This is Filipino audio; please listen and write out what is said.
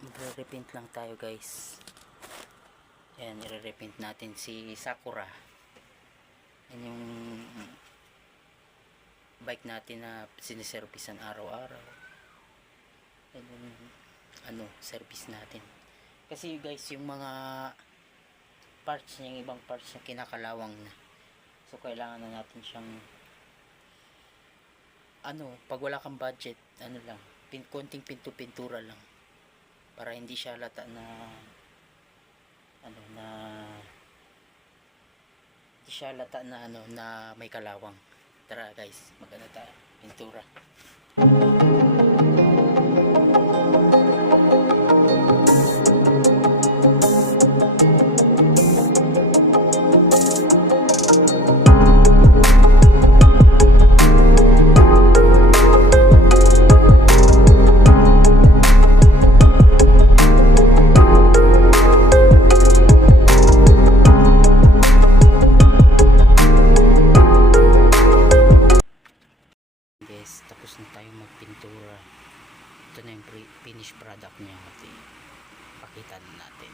magre-repaint lang tayo guys. Ayan, i-repaint natin si Sakura. Yan yung bike natin na siniservisan araw-araw. Yan yung service natin. Kasi guys, yung mga parts niya, yung ibang parts niya kinakalawang na. So kailangan na natin siyang pag wala kang budget, lang, konting pintura lang para hindi siya halata na hindi siya halata na na may kalawang. Tara guys, maganda tayo pintura. Tapos na tayo magpintura. Ito na yung finished product niya. Pakita natin.